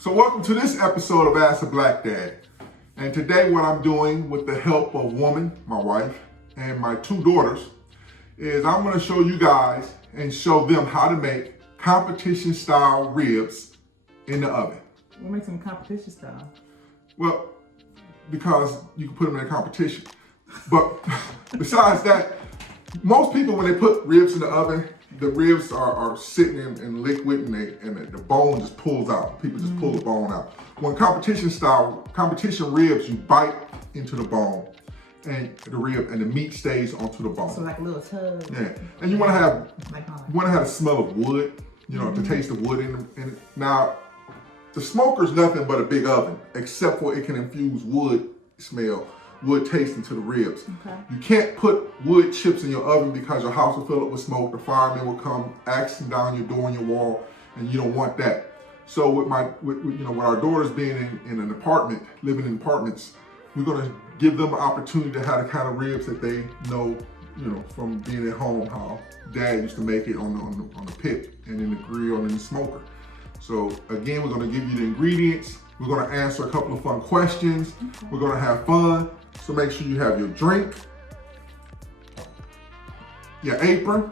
So welcome to this episode of Ask a Black Dad. And today what I'm doing with the help of woman, my wife, and my two daughters, is I'm gonna show you guys and show them how to make competition style ribs in the oven. What makes them competition style? Well, because you can put them in a competition. But besides that, most people when they put ribs in the oven, the ribs are sitting in liquid and the bone just pulls out. People just pull the bone out. When competition ribs, you bite into the bone and the rib and the meat stays onto the bone. So like a little tub. Yeah, and you want to have the smell of wood, you know, the taste of wood in it. Now, the smoker's nothing but a big oven, except for it can infuse wood smell, wood taste into the ribs. Okay. You can't put wood chips in your oven because your house will fill up with smoke. The firemen will come axing down your door and your wall, and you don't want that. So with our daughters being in an apartment, living in apartments, we're gonna give them an opportunity to have the kind of ribs that they know, from being at home, how Dad used to make it on the pit and in the grill and in the smoker. So again, we're gonna give you the ingredients. We're gonna answer a couple of fun questions. Okay. We're gonna have fun. So make sure you have your drink, your apron.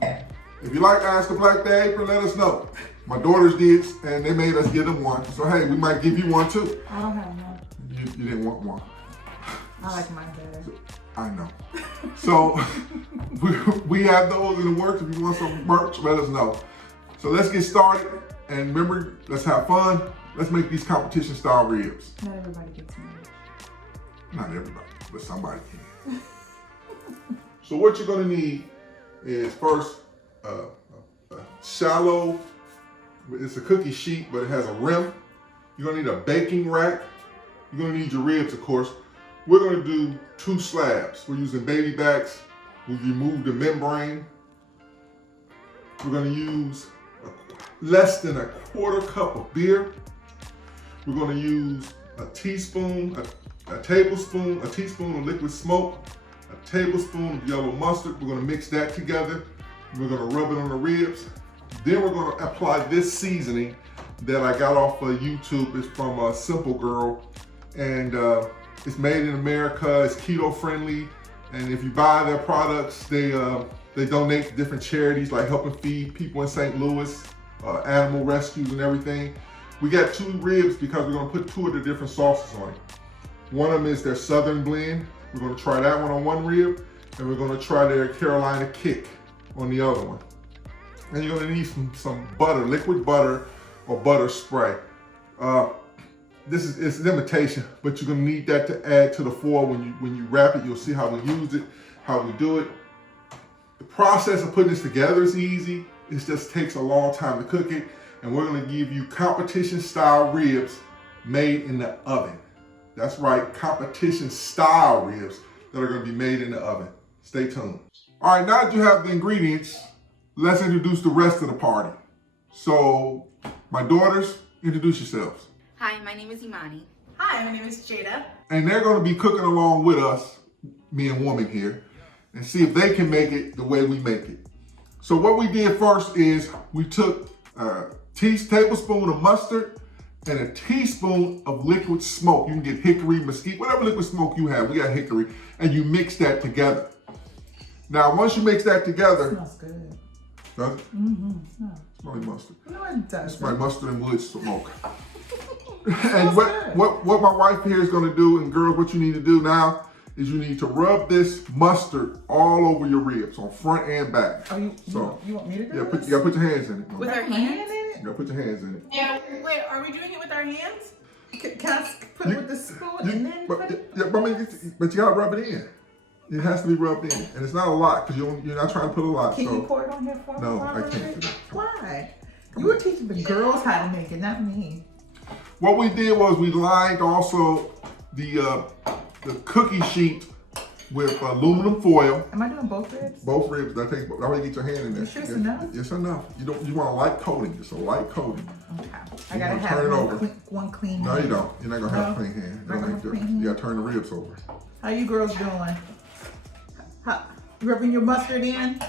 If you like Ask a Black Dad apron, let us know. My daughters did, and they made us give them one. So hey, we might give you one too. I don't have one. You didn't want one. I like mine better. I know. So we have those in the works. If you want some merch, let us know. So let's get started. And remember, let's have fun. Let's make these competition style ribs. Not everybody gets married. Not everybody, but somebody can. So what you're gonna need is first a shallow, it's a cookie sheet, but it has a rim. You're gonna need a baking rack. You're gonna need your ribs, of course. We're gonna do 2 slabs. We're using baby backs. We've removed the membrane. We're gonna use less than a 1/4 cup of beer. We're gonna use a teaspoon of liquid smoke, a tablespoon of yellow mustard. We're gonna mix that together. We're gonna rub it on the ribs. Then we're gonna apply this seasoning that I got off of YouTube. It's from a Simple Girl, and it's made in America. It's keto friendly, and if you buy their products, they donate to different charities like helping feed people in St. Louis, animal rescues and everything. We got 2 ribs because we're gonna put 2 of the different sauces on it. One of them is their Southern blend. We're gonna try that one on one rib, and we're gonna try their Carolina Kick on the other one. And you're gonna need some butter, liquid butter or butter spray. It's an imitation, but you're gonna need that to add to the foil when you wrap it. You'll see how we use it, how we do it. The process of putting this together is easy. It just takes a long time to cook it. And we're gonna give you competition style ribs made in the oven. That's right, competition style ribs that are gonna be made in the oven. Stay tuned. All right, now that you have the ingredients, let's introduce the rest of the party. So, my daughters, introduce yourselves. Hi, my name is Imani. Hi, my name is Jada. And they're gonna be cooking along with us, me and woman here, and see if they can make it the way we make it. So what we did first is we took a tablespoon of mustard and a teaspoon of liquid smoke. You can get hickory, mesquite, whatever liquid smoke you have. We got hickory, and you mix that together. Now, once you mix that together, It smells good. does it? Smells. It's like mustard. No, it doesn't. It's like mustard and wood smoke. And what my wife here is going to do, and girls, what you need to do now is you need to rub this mustard all over your ribs, on front and back. Oh, you want me to do this? You gotta put your hands in it. With our My hands? hand in it? You gotta put your hands in it. Yeah, wait, are we doing it with our hands? Can I put it with the spoon and then put it? But you gotta rub it in. It has to be rubbed in, and it's not a lot because you're not trying to put a lot. Can so you pour it on here for me? no, I can't do that. Why? You were teaching the girls how to make it, not me. What we did was we lined also the cookie sheet with aluminum foil. Am I doing both ribs? Both ribs. That takes. That way you get your hand in there. You sure it's enough? It's enough. You want a light coating. Just a light coating. Okay. I You gotta wanna have turn it over. one clean No, hand. you don't. You're not gonna have No? clean hands. Not gonna have clean hands? You gotta turn the ribs over. How you girls doing? You rubbing your mustard in?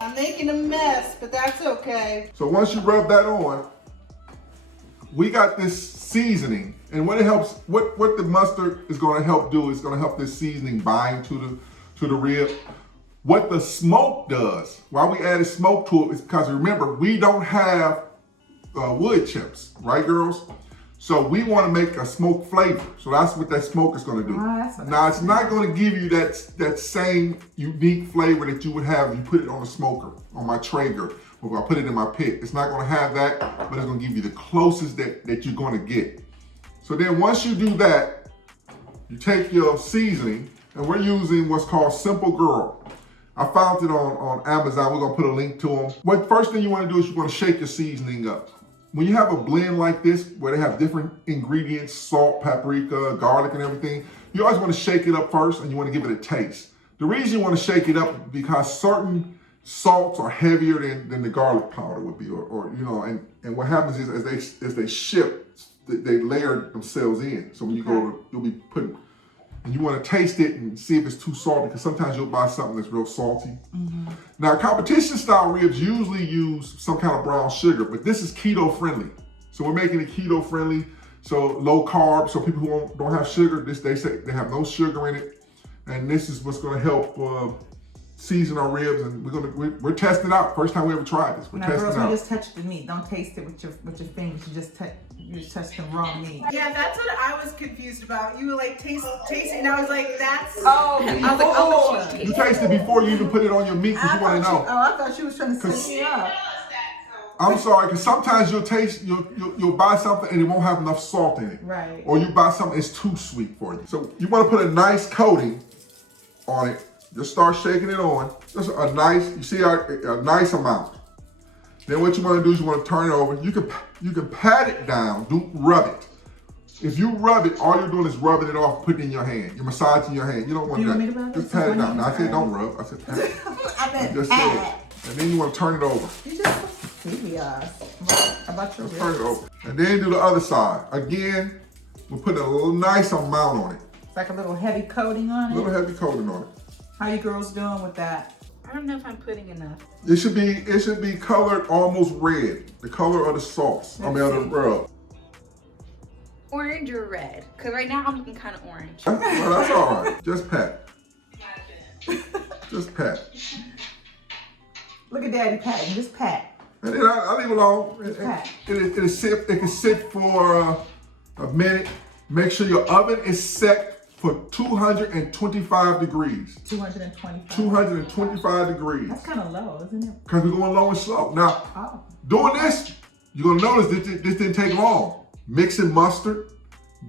I'm making a mess, but that's okay. So once you rub that on, we got this seasoning, and what it helps, what the mustard is going to help do is going to help this seasoning bind to the rib. What the smoke does, why we added smoke to it, is because remember, we don't have wood chips, right, girls? So we want to make a smoke flavor. So that's what that smoke is going to do. Now it's not going to give you that same unique flavor that you would have if you put it on a smoker, on my Traeger, or if I put it in my pit. It's not going to have that, but it's going to give you the closest that you're going to get. So then once you do that, you take your seasoning, and we're using what's called Simple Girl. I found it on Amazon. We're going to put a link to them. What first thing you want to do is you want to shake your seasoning up. When you have a blend like this, where they have different ingredients, salt, paprika, garlic, and everything, you always want to shake it up first, and you want to give it a taste. The reason you want to shake it up is because certain salts are heavier than the garlic powder would be, or you know, and what happens is as they ship, they layer themselves in. So when you go, you'll be putting, and you want to taste it and see if it's too salty, because sometimes you'll buy something that's real salty. Now, competition style ribs usually use some kind of brown sugar, but this is keto friendly. So we're making it keto friendly, so low carb, so people who don't have sugar, they say they have no sugar in it, and this is what's going to help season our ribs, and we're testing it out. First time we ever tried this. We're now, testing girls, it out. we just touch the meat. Don't taste it with your fingers. You just touch the raw meat. Yeah, that's what I was confused about. You were like taste it, and I was like, that's. Oh, I was like, oh, before. she You taste it before you even put it on your meat, because you want to know. I thought she was trying to set me up. I'm sorry, because sometimes you'll buy something and it won't have enough salt in it. Right. Or you buy something that's too sweet for you. So you want to put a nice coating on it. Just start shaking it on. Just a nice, you see a nice amount. Then what you want to do is you want to turn it over. You can pat it down, rub it. If you rub it, all you're doing is rubbing it off, putting it in your hand. You're massaging your hand. You don't want You that. want me to rub it? Just pat it down. Now, I said don't rub. I said pat it. I just said it. And then you want to turn it over. You just serious about your Just turn it ribs. over. And then do the other side. Again, we're putting a little nice amount on it. It's like a little heavy coating on A it. little heavy coating on it. How you girls doing with that? I don't know if I'm putting enough. It should be colored almost red. The color of the sauce. I mean, of the rub. Orange or red? Because right now I'm looking kind of orange. Well, that's all right. Just pat. Just pat. Look at Daddy patting. Just pat. And then I leave it alone. It can sit for a minute. Make sure your oven is set for 225 degrees. 225. 225 degrees. That's kind of low, isn't it? Because we're going low and slow. Now, Oh. doing this, you're going to notice this didn't take long. Mixing mustard,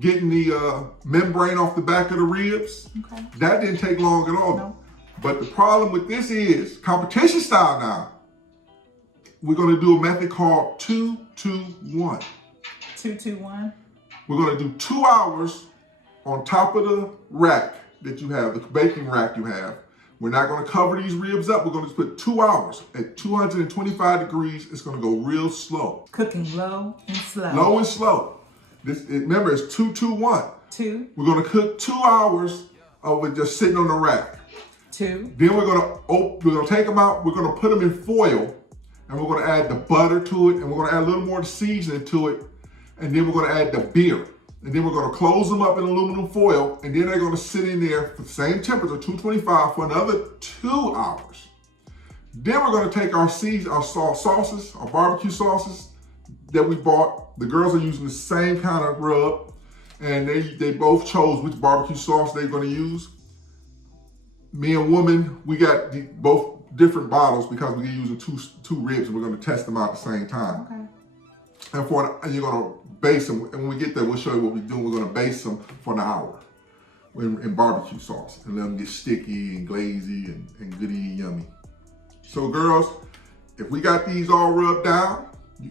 getting the membrane off the back of the ribs. Okay. That didn't take long at all. No. But the problem with this is competition style now. We're going to do a method called 2-2-1. 2-2-1. We're going to do 2 hours on top of the rack that you have, the baking rack you have. We're not going to cover these ribs up. We're going to put 2 hours at 225 degrees. It's going to go real slow. Cooking low and slow. Low and slow. Remember, it's 2-2-1. 2, We're going to cook 2 hours of it just sitting on the rack. 2. Then we're going to take them out. We're going to put them in foil, and we're going to add the butter to it, and we're going to add a little more seasoning to it, and then we're going to add the beer. And then we're going to close them up in aluminum foil, and then they're going to sit in there for the same temperature, 225, for another 2 hours. Then we're going to take our sauces, our barbecue sauces that we bought. The girls are using the same kind of rub, and they both chose which barbecue sauce they're going to use. Me and woman, we got both different bottles because we're using two ribs, and we're going to test them out at the same time. Okay. And you're going to base them, and when we get there, we'll show you what we're doing. We're going to base them for an hour in barbecue sauce and let them get sticky and glazy and goody and yummy. So girls, if we got these all rubbed down,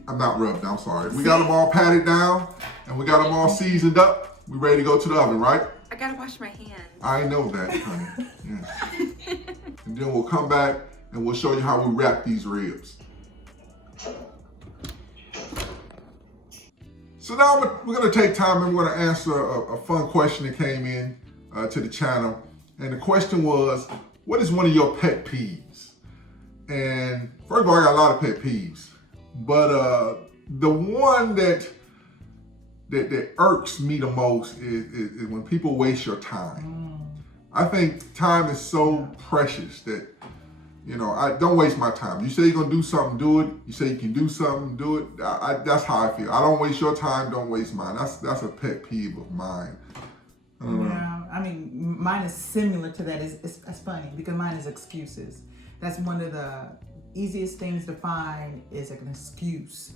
I'm not rubbed down, sorry. If we got them all patted down and we got them all seasoned up, we ready to go to the oven, right? I gotta wash my hands. I know that, honey. Yes. And then we'll come back and we'll show you how we wrap these ribs. So now we're going to take time and we're going to answer a fun question that came in to the channel. And the question was, what is one of your pet peeves? And first of all, I got a lot of pet peeves. But the one that that irks me the most is when people waste your time. I think time is so precious that, you know, I don't waste my time. You say you're gonna do something, do it. You say you can do something, do it. That's how I feel. I don't waste your time, don't waste mine. That's a pet peeve of mine. Yeah, I mean, mine is similar to that. It's funny because mine is excuses. That's one of the easiest things to find is like an excuse,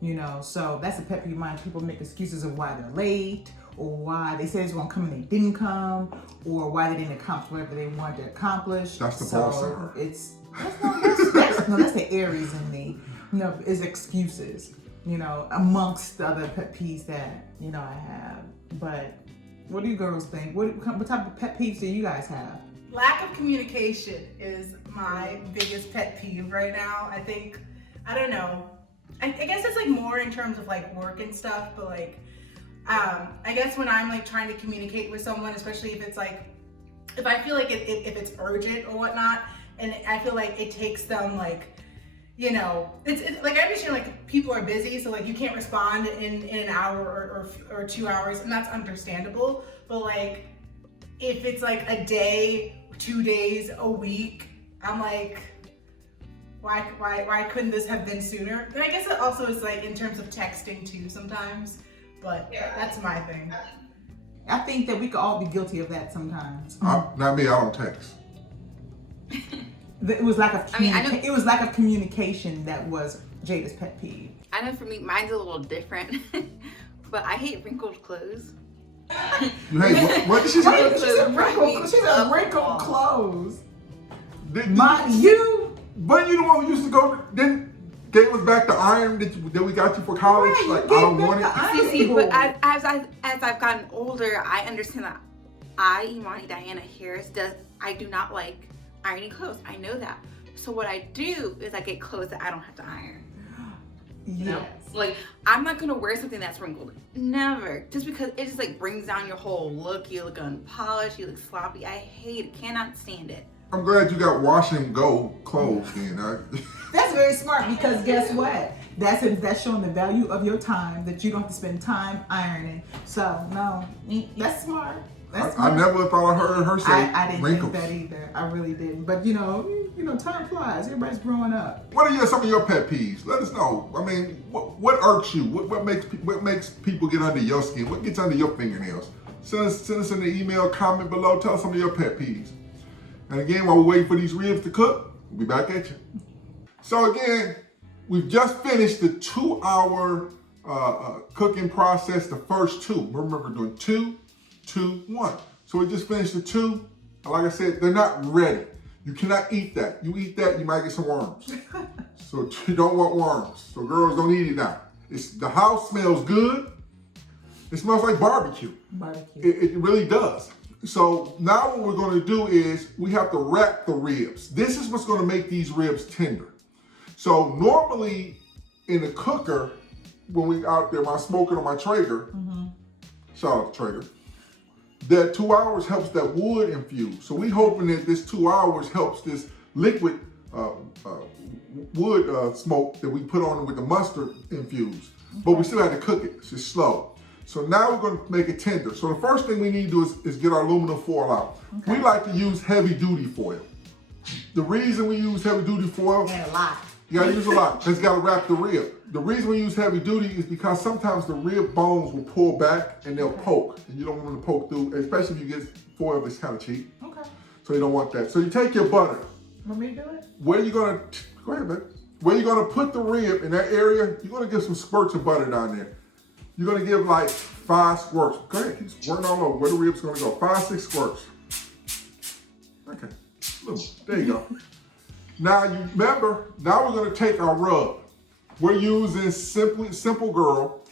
you know. So that's a pet peeve of mine. People make excuses of why they're late, or why they said it's gonna come and they didn't come, or why they didn't accomplish whatever they wanted to accomplish. That's the boss in her. That's the Aries in me. No, it's excuses, you know, amongst the other pet peeves that, you know, I have. But what do you girls think? What type of pet peeves do you guys have? Lack of communication is my biggest pet peeve right now. I think, I don't know. I guess it's like more in terms of like work and stuff, but like, I guess when I'm like trying to communicate with someone, especially if it's like, if I feel like if it's urgent or whatnot, and I feel like it takes them like, you know, it's like, I understand like people are busy, so like you can't respond in an hour or 2 hours, and that's understandable. But like, if it's like a day, 2 days, a week, I'm like, why couldn't this have been sooner? And I guess it also is like in terms of texting too sometimes, but that's my thing. I think that we could all be guilty of that sometimes. Not me, I don't text. It was lack of I know- it was lack of communication that was Jada's pet peeve. I know for me, mine's a little different, but I hate wrinkled clothes. You hate what did she say? She said wrinkled clothes. Did- You. But you the one who used to go, then gave us back the iron that we got you for college. Right, you like, I gave don't back want the it. iron. See, but as I've gotten older, I understand that Imani Diana Harris I do not like ironing clothes. I know that. So what I do is I get clothes that I don't have to iron. You know? Yes. Like, I'm not gonna wear something that's wrinkled. Never. Just because it just like brings down your whole look. You look unpolished, you look sloppy. I hate it, cannot stand it. I'm glad you got wash and go clothes then. That's very smart because guess what? That's showing the value of your time, that you don't have to spend time ironing. So no, that's smart. That's I smart. never thought I heard her say I didn't wrinkles. think that either. I really didn't. But you know, time flies. Everybody's growing up. What are some of your pet peeves? Let us know. I mean, what irks you? What makes people get under your skin? What gets under your fingernails? Send us in the email, comment below. Tell us some of your pet peeves. And again, while we wait for these ribs to cook, we'll be back at you. So again, we've just finished the 2-hour cooking process, the first two. Remember, we're doing 2, 2, 1. So we just finished the 2. Like I said, they're not ready. You cannot eat that. You eat that, you might get some worms. So you don't want worms. So girls, don't eat it now. The house smells good. It smells like barbecue. It really does. So now what we're going to do is we have to wrap the ribs. This is what's going to make these ribs tender. So normally in the cooker, when we out there, when I'm smoking on my Traeger, shout out to Traeger, that 2 hours helps that wood infuse. So we hoping that this 2 hours helps this liquid wood smoke that we put on with the mustard infuse. But we still have to cook it. It's just slow. So now we're going to make it tender. So the first thing we need to do is get our aluminum foil out. Okay. We like to use heavy duty foil. The reason we use heavy duty foil, And a lot. you gotta use a lot. It's gotta wrap the rib. The reason we use heavy duty is because sometimes the rib bones will pull back and they'll poke. And you don't want them to poke through, especially if you get foil that's kind of cheap. Okay. So you don't want that. So you take your butter. Want me to do it? Where you gonna, go ahead, babe. Where you gonna put the rib in that area, you're gonna give some squirts of butter down there. You're gonna give like 5 squirts. Go ahead, keep squirting all over. Where the rib's gonna go, 5, 6 squirts. Okay, there you go. Now you remember, now we're gonna take our rub. We're using Simple Girl,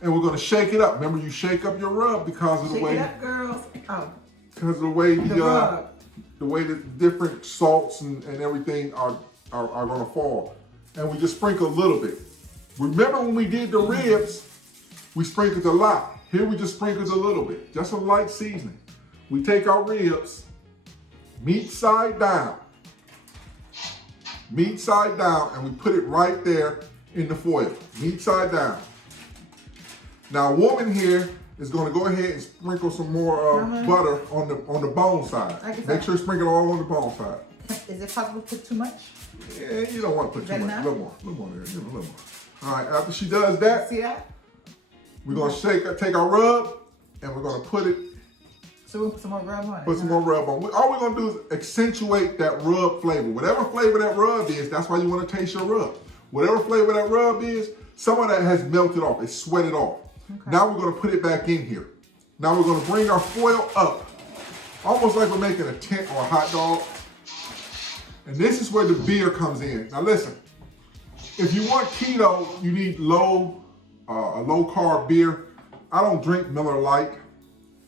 and we're gonna shake it up. Remember, you shake up your rub because of the way. Shake it up, girls. Oh. Because of the way rub. The way the different salts and everything are gonna fall. And we just sprinkle a little bit. Remember when we did the ribs, we sprinkled a lot. Here we just sprinkled a little bit, just a light seasoning. We take our ribs, meat side down, and we put it right there in the foil, meat side down. Now, a woman here is going to go ahead and sprinkle some more butter on the bone side. Make sure you sprinkle all on the bone side. Is it possible to put too much? Yeah, you don't want to put too much. Enough? A little more there. A little more. All right, after she does that, See that? we're going to take our rub and we're going to put it. So we'll put some more rub on it. Put some more rub on. All we're going to do is accentuate that rub flavor. Whatever flavor that rub is, that's why you want to taste your rub. Whatever flavor that rub is, some of that has melted off. It's sweated off. Okay. Now we're going to put it back in here. Now we're going to bring our foil up, almost like we're making a tent or a hot dog. And this is where the beer comes in. Now listen, if you want keto, you need a low carb beer. I don't drink Miller Lite.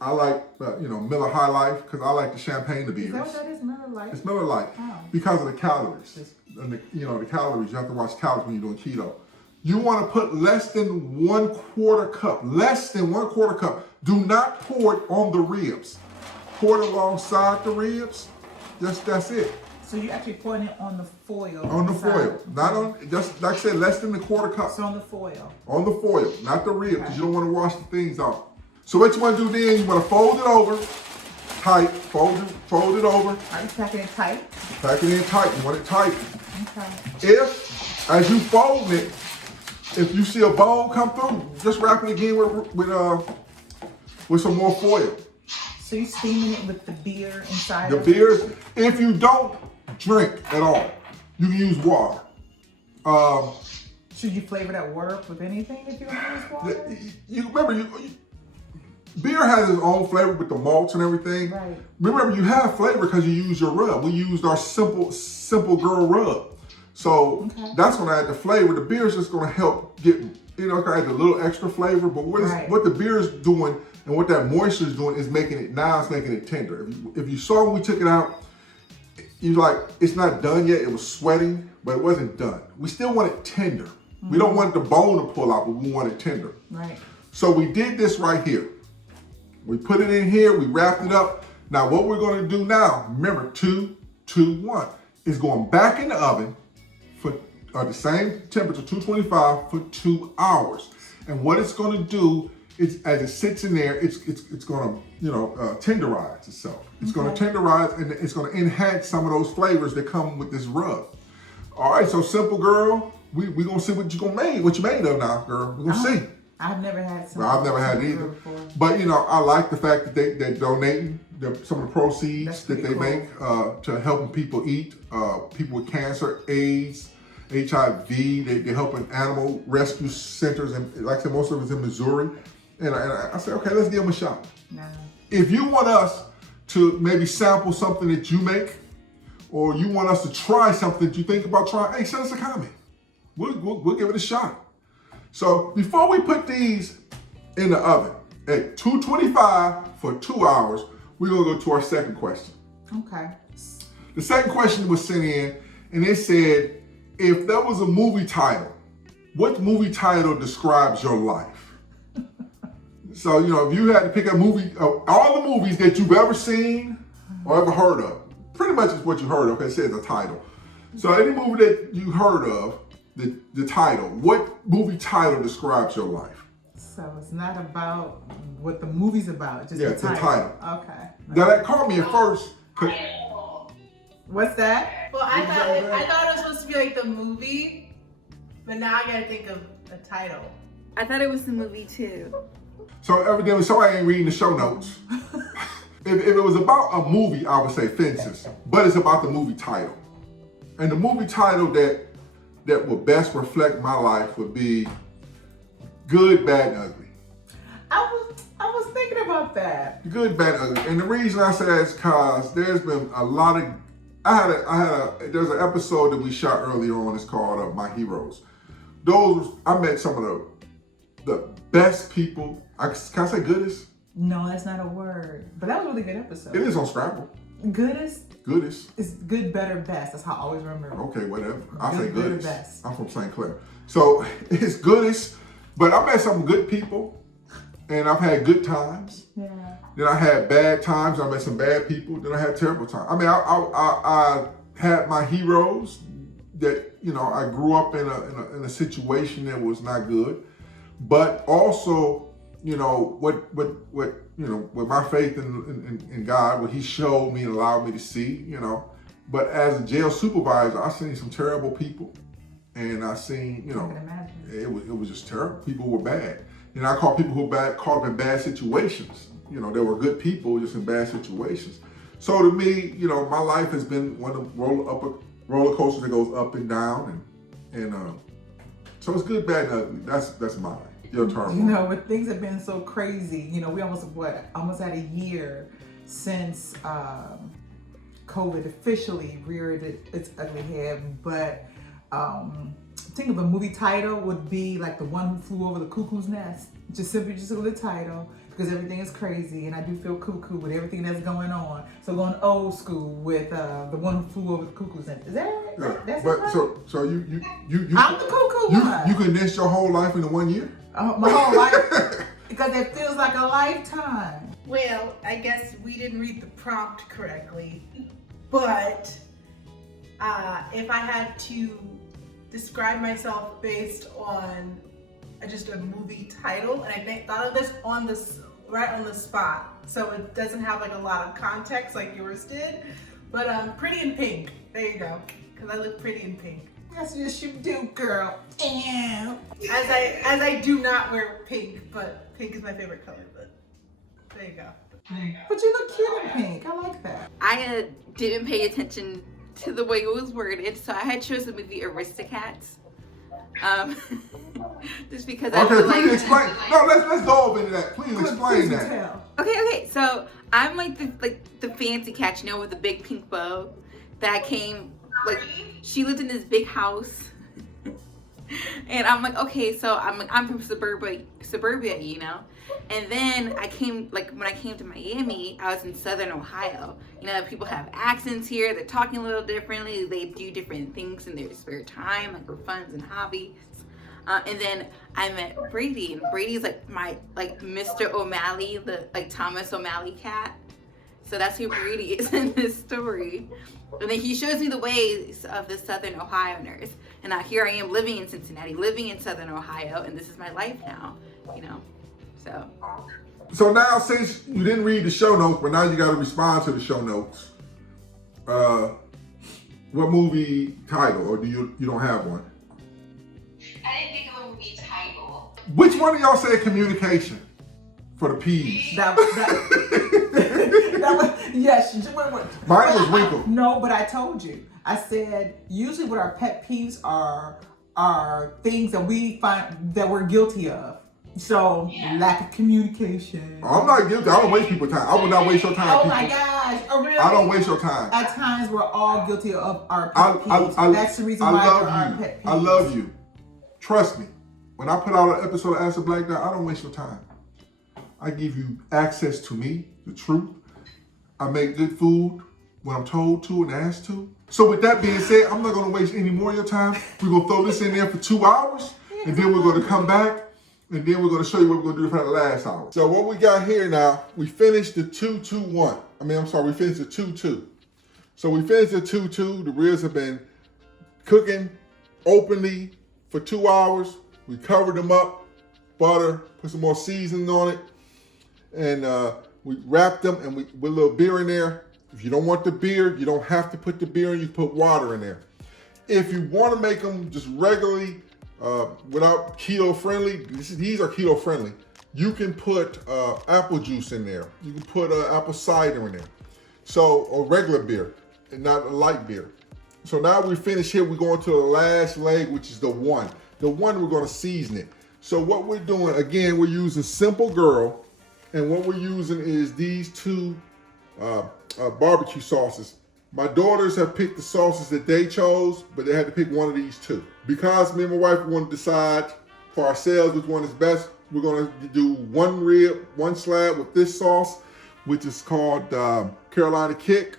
I like, Miller High Life because I like the champagne, the beers. Is that what that is, Miller Lite? It's Miller Lite because of the calories. And the calories, you have to watch calories when you're doing keto. You want to put less than 1/4 cup. Less than 1/4 cup. Do not pour it on the ribs. Pour it alongside the ribs. That's it. So you're actually pouring it on the foil. On the foil. Not on, just like I said, less than 1/4 cup. So on the foil. On the foil, not the rib, because you don't want to wash the things out. So what you want to do then, you want to fold it over, tight, fold it over. Are you packing it tight? Pack it in tight, you want it tight. Okay. If, as you fold it, if you see a bone come through, just wrap it again with some more foil. So you're steaming it with the beer inside The of it? beers, if you don't drink at all, you can use water. Should you flavor that work with anything if you want to use water? You remember, beer has its own flavor with the malts and everything. Right. Remember, you have flavor because you use your rub. We used our simple girl rub. So that's going to add the flavor. The beer is just going to help get, it's going to add a little extra flavor. But what the beer is doing and what that moisture is doing is making it tender. If you saw when we took it out, you're like, it's not done yet. It was sweating, but it wasn't done. We still want it tender. We don't want the bone to pull out, but we want it tender. Right. So we did this right here. We put it in here, we wrapped it up. Now what we're gonna do now, remember 2, 2, 1, is going back in the oven for the same temperature, 225 for 2 hours. And what it's gonna do is, as it sits in there, it's gonna, tenderize itself. It's gonna tenderize and it's gonna enhance some of those flavors that come with this rub. All right, so simple girl, we gonna see what you made of now, girl. We're gonna see. I've never had some. Well, I've never had it either. Before. But I like the fact that they're donating some of the proceeds that they make to helping people eat, people with cancer, AIDS, HIV. They're helping animal rescue centers, and like I said, most of it's in Missouri. And I said, okay, let's give them a shot. No. If you want us to maybe sample something that you make, or you want us to try something that you think about trying, hey, send us a comment. We'll give it a shot. So before we put these in the oven at 225 for 2 hours, we're gonna go to our second question. Okay. The second question was sent in, and it said, if there was a movie title, what movie title describes your life? So, if you had to pick a movie, all the movies that you've ever seen or ever heard of, pretty much is what you heard of, okay, it says a title. So any movie that you heard of, the title, what movie title describes your life? So it's not about what the movie's about, just the title. Okay. Now that caught me at first. What's that? Well, I thought it was supposed to be like the movie, but now I gotta think of a title. I thought it was the movie too. So evidently somebody ain't reading the show notes. If it was about a movie, I would say Fences, but it's about the movie title. And the movie title that would best reflect my life would be Good, Bad, and Ugly. I was thinking about that. Good, Bad, and Ugly. And the reason I say that is because there's been a lot of, there's an episode that we shot earlier on, it's called My Heroes. I met some of the best people, can I say goodest? No, that's not a word. But that was a really good episode. It is on Scrabble. Goodest? Goodest. It's good, better, best. That's how I always remember. Okay, whatever. I say Good, better, goodest. best. I'm from St. Clair. So it's goodest, but I met some good people and I've had good times. Yeah. Then I had bad times. I met some bad people. Then I had terrible times. I mean, I had my heroes that, I grew up in a situation that was not good, but also you know, what you know, with my faith in God, what He showed me and allowed me to see, you know. But as a jail supervisor, I seen some terrible people, and I seen, you know, it was just terrible. People were bad, and I caught people who were bad, caught up in bad situations. You know, there were good people just in bad situations. So to me, you know, my life has been one of roller coasters that goes up and down, and so it's good, bad, and ugly. That's mine. Your turn. You know, but things have been so crazy. You know, we almost had a year since COVID officially reared its ugly head. But think of a movie title would be like The One Who Flew Over the Cuckoo's Nest. Just with the title, because everything is crazy, and I do feel cuckoo with everything that's going on. So going old school with The One Who Flew Over the Cuckoo's Nest. Is that right? Yeah. That's but right? so you I'm the cuckoo one. You condensed your whole life into 1 year? My whole life, because it feels like a lifetime. Well, I guess we didn't read the prompt correctly, but if I had to describe myself based on just a movie title, and I thought of this right on the spot, so it doesn't have like a lot of context like yours did, but Pretty in Pink. There you go, because I look pretty in pink. That's just you do, girl. Ew. As I do not wear pink, but pink is my favorite color. But there you go. But you look cute in pink. I like that. I didn't pay attention to the way it was worded, so I had chosen the movie Aristocats. Just because I Okay, feel please like explain. No, let's go over into that. Please explain that. Tell. Okay. So I'm like the fancy cat, you know, with the big pink bow that came. Like, she lived in this big house, and I'm like, okay, so I'm from suburbia, you know. And then when I came to Miami, I was in Southern Ohio. You know, people have accents here. They're talking a little differently. They do different things in their spare time, like for fun and hobbies. And then I met Brady, and Brady's like my Mr. O'Malley, the Thomas O'Malley cat. So that's who Brady is in this story. And then he shows me the ways of the Southern Ohioaners. And now here I am living in Cincinnati, living in Southern Ohio, and this is my life now, you know. So now, since you didn't read the show notes, but now you got to respond to the show notes. What movie title, or do you don't have one? I didn't think of a movie title. Which one of y'all said communication for the P's? That was, yes. Mine was wrinkle. No, but I told you. I said usually what our pet peeves are things that we find that we're guilty of. So lack of communication. I'm not guilty. I don't waste people's time. I will not waste your time. Oh people. my gosh! Oh really? I don't waste your time. At times we're all guilty of our pet peeves. That's the reason why there are pet peeves. I love you. Trust me. When I put out an episode of Ask a Black Guy, I don't waste your time. I give you access to me, the truth. I make good food when I'm told to and asked to. So with that being said, I'm not going to waste any more of your time. We're going to throw this in there for 2 hours, and then we're going to come back, and then we're going to show you what we're going to do for the last hour. So what we got here now, we finished the 2-2-1. We finished the 2-2. So we finished the 2-2. The ribs have been cooking openly for 2 hours. We covered them up, butter, put some more seasoning on it, and we wrapped them, and we put a little beer in there. If you don't want the beer, you don't have to put the beer in. You put water in there. If you want to make them just regularly, without keto friendly, these are keto friendly. You can put apple juice in there. You can put apple cider in there. So, or regular beer, and not a light beer. So now we finish here. We're going to the last leg, which is the one. The one, we're going to season it. So what we're doing, again, we're using Simple Girl, and what we're using is these two barbecue sauces. My daughters have picked the sauces that they chose, but they had to pick one of these two. Because me and my wife want to decide for ourselves which one is best, we're going to do one rib, one slab with this sauce, which is called Carolina Kick,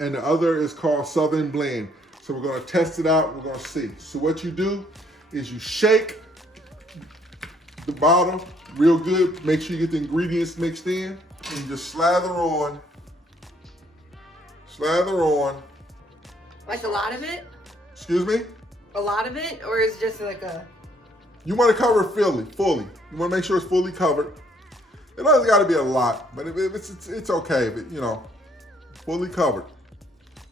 and the other is called Southern Blend. So we're going to test it out, we're going to see. So what you do is you shake the bottle real good, make sure you get the ingredients mixed in, and you just slather on. like a lot of it? Excuse me? A lot of it? Or is it just like a... You want to cover it fully. You want to make sure it's fully covered. It doesn't got to be a lot, but if it's okay. If it, you know, fully covered.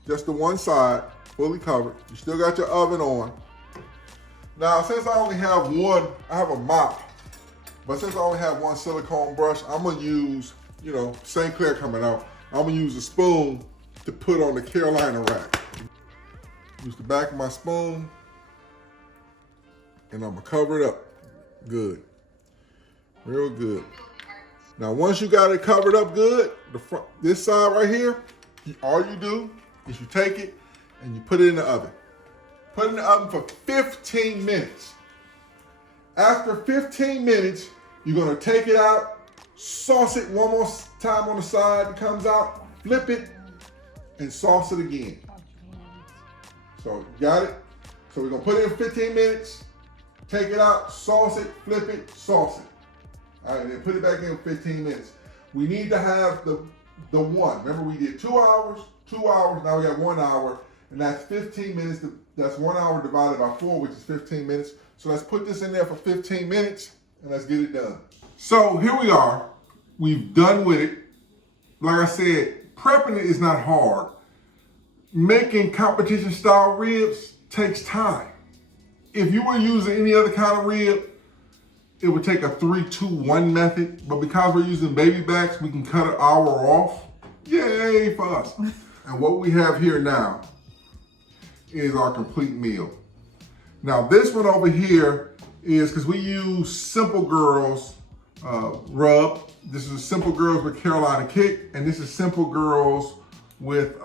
Just the one side, fully covered. You still got your oven on. Now, since I only have one, I have a mop. But since I only have one silicone brush, I'm gonna use, you know, St. Clair coming out. I'm gonna use a spoon to put on the Carolina rack. Use the back of my spoon, and I'm gonna cover it up. Good, real good. Now, once you got it covered up good, the front, this side right here, all you do is you take it and you put it in the oven. Put it in the oven for 15 minutes. After 15 minutes, you're gonna take it out, sauce it one more time on the side, it comes out, flip it, and sauce it again. So, got it? So we're gonna put it in 15 minutes, take it out, sauce it, flip it, sauce it. All right, then put it back in 15 minutes. We need to have the one. Remember, we did 2 hours, now we got 1 hour, and that's 15 minutes. That's 1 hour divided by 4, which is 15 minutes. So let's put this in there for 15 minutes, and let's get it done. So here we are. We've done with it. Like I said, prepping it is not hard. Making competition-style ribs takes time. If you were using any other kind of rib, it would take a 3-2-1 method, but because we're using baby backs, we can cut an hour off. Yay for us. And what we have here now is our complete meal. Now this one over here is, because we use Simple Girls rub. This is Simple Girls with Carolina Kick, and this is Simple Girls with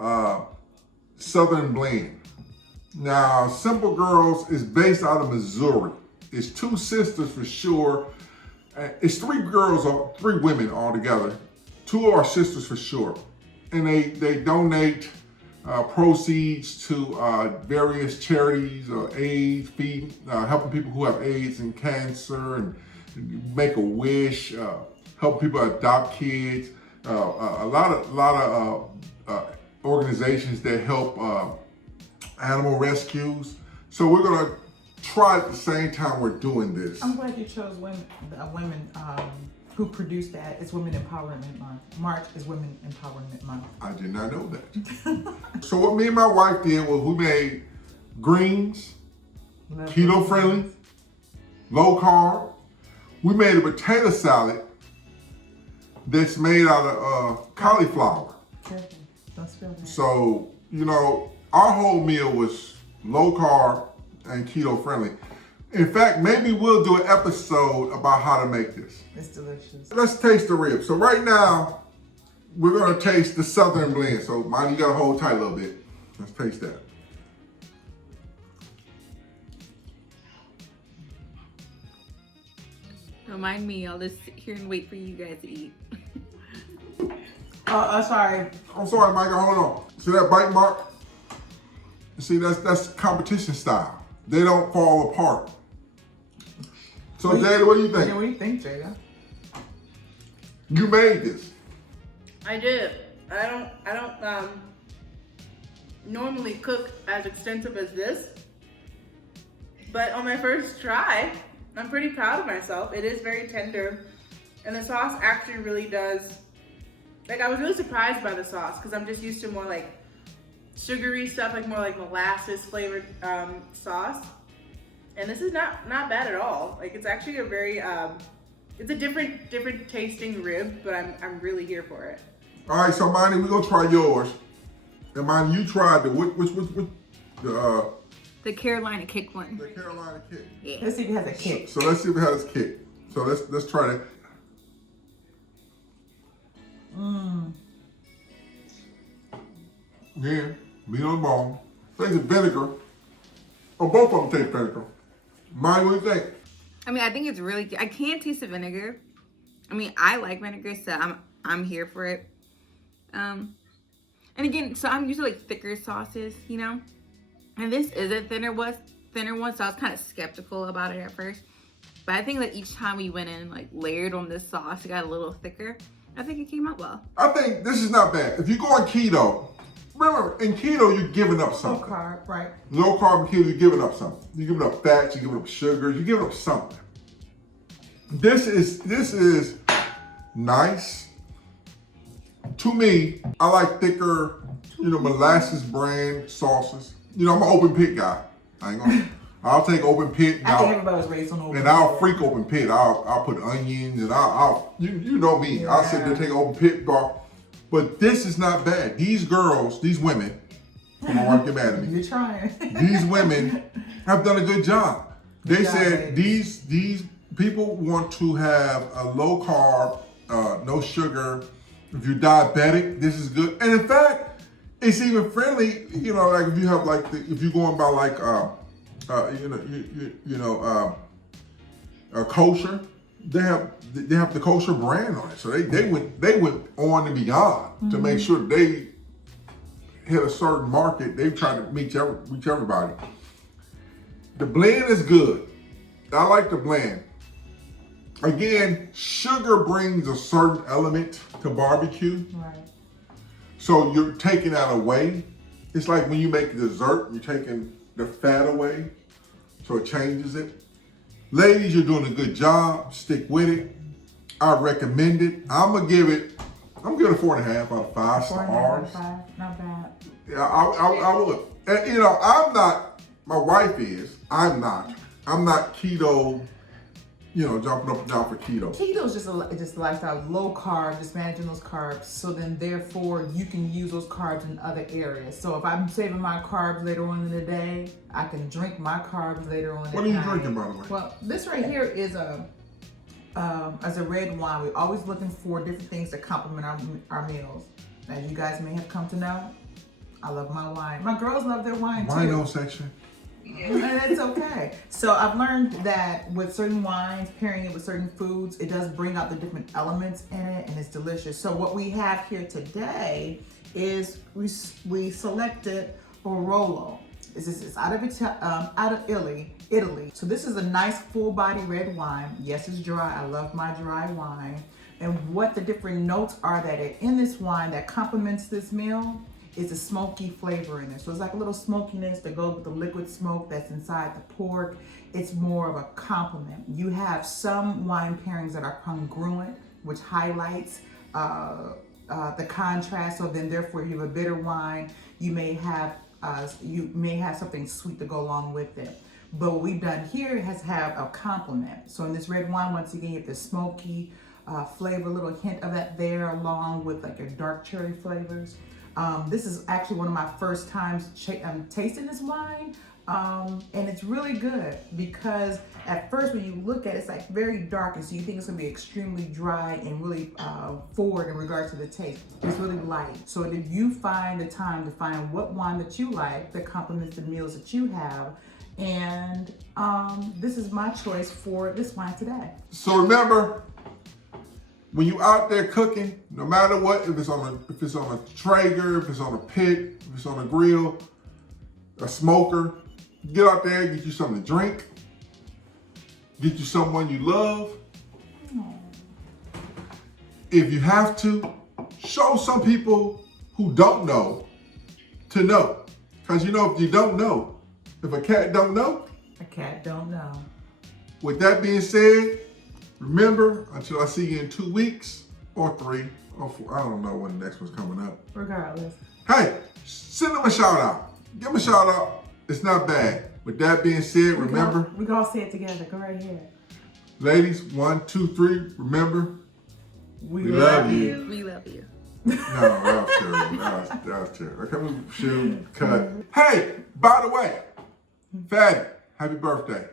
Southern Blend. Now, Simple Girls is based out of Missouri. It's 2 sisters for sure. It's 3 women all together. 2 of our sisters for sure. And they donate proceeds to various charities, AIDS, helping people who have AIDS and cancer, and Make a Wish, helping people adopt kids. A lot of organizations that help animal rescues. So we're gonna try at the same time we're doing this. I'm glad you chose women who produced that. It's Women Empowerment Month. March is Women Empowerment Month. I did not know that. So what me and my wife did was we made greens, keto friendly, low carb. We made a potato salad that's made out of cauliflower. Don't spill that. So, you know, our whole meal was low carb and keto friendly. In fact, maybe we'll do an episode about how to make this. It's delicious. Let's taste the ribs. So right now, we're gonna taste the Southern Blend. So mine, you gotta hold tight a little bit. Let's taste that. Don't mind me, I'll just sit here and wait for you guys to eat. Sorry. I'm sorry, Micah, hold on. See that bite mark? See, that's competition style. They don't fall apart. So Jada, what do you think? What do you think, Jada? You made this. I did. I don't normally cook as extensive as this, but on my first try, I'm pretty proud of myself. It is very tender, and the sauce actually really does. Like, I was really surprised by the sauce because I'm just used to more like sugary stuff, like more like molasses flavored sauce. And this is not bad at all. Like, it's actually a very it's a different tasting rib, but I'm really here for it. All right, so Monty, we're gonna try yours. And Monty, you tried the which The Carolina Kick one. the Carolina Kick. Yeah. Let's see if it has a kick. So let's see if it has kick. So let's try that. Yeah, meat on the bone. Taste the vinegar. Oh, both of them taste vinegar. Monty, what do you think? I mean, I think it's really good. I can't taste the vinegar. I mean, I like vinegar, so I'm here for it. And again, so I'm used to like thicker sauces, you know? And this is a thinner one, so I was kind of skeptical about it at first. But I think that each time we went in and like layered on this sauce, it got a little thicker. I think it came out well. I think this is not bad. If you go on keto, remember, in keto, you're giving up Low something. carb, right? Low carb and keto, you're giving up something. You're giving up fats, you're giving up sugars, you're giving up something. This is nice. To me, I like thicker, molasses brand sauces. I'm an open pit guy. I'll take open pit. I think everybody was raised on open And pit. I'll freak open pit. I'll put onions and you know me. Yeah. I'll sit there take open pit bar. But this is not bad. These girls, these women, my wife get mad at me. You're trying. These women have done a good job. They Good job, said ladies. these people want to have a low carb, no sugar. If you're diabetic, this is good. And in fact, it's even friendly. Like if you have if you're going by like kosher, they have the kosher brand on it. So they went on and beyond to make sure they hit a certain market. They try to reach everybody. The blend is good. I like the blend. Again, sugar brings a certain element to barbecue. Right. So you're taking that away. It's like when you make dessert, you're taking the fat away. So it changes it. Ladies, you're doing a good job. Stick with it. I recommend it. I'm giving it a 4.5 out of 5 stars. 4.5 out of 5, not bad. Yeah, I would. And, I'm not, my wife is, I'm not keto, jumping up and down for keto. Keto is just a lifestyle, low carb, just managing those carbs. So then therefore you can use those carbs in other areas. So if I'm saving my carbs later on in the day, I can drink my carbs later on. What are you drinking, by the way? Well, this right here is as a red wine. We're always looking for different things that complement our meals. As you guys may have come to know, I love my wine. My girls love their wine too. Wino section. And it's okay. So I've learned that with certain wines, pairing it with certain foods, it does bring out the different elements in it, and it's delicious. So what we have here today is we selected Barolo. This is out of Italy. So this is a nice full body red wine. Yes, it's dry. I love my dry wine. And what the different notes are that are in this wine that complements this meal is a smoky flavor in it. So it's like a little smokiness that goes with the liquid smoke that's inside the pork. It's more of a complement. You have some wine pairings that are congruent, which highlights the contrast. So then therefore if you have a bitter wine, you may have something sweet to go along with it. But what we've done here has have a complement. So in this red wine, once again, you have the smoky flavor, a little hint of that there, along with like your dark cherry flavors. This is actually one of my first times tasting this wine, and it's really good because at first when you look at it, it's like very dark, and so you think it's gonna be extremely dry and really forward in regards to the taste. It's really light. So if you find the time to find what wine that you like that complements the meals that you have, and this is my choice for this wine today. So remember, when you out there cooking, no matter what, if it's on a Traeger, if it's on a pit, if it's on a grill, a smoker, get out there, get you something to drink, get you someone you love. If you have to, show some people who don't know to know. Because if you don't know, if a cat don't know, A cat don't know. with that being said, remember, until I see you in 2 weeks or 3 or 4, I don't know when the next one's coming up. Regardless. Hey, send them a shout out. Give them a shout out. It's not bad. With that being said, remember, We can all say it together. Go right ahead. ladies, 1, 2, 3, remember, We love you. We love you. No, that was terrible. That was terrible. Okay, we shoot, cut. Hey, by the way, Fatty, happy birthday.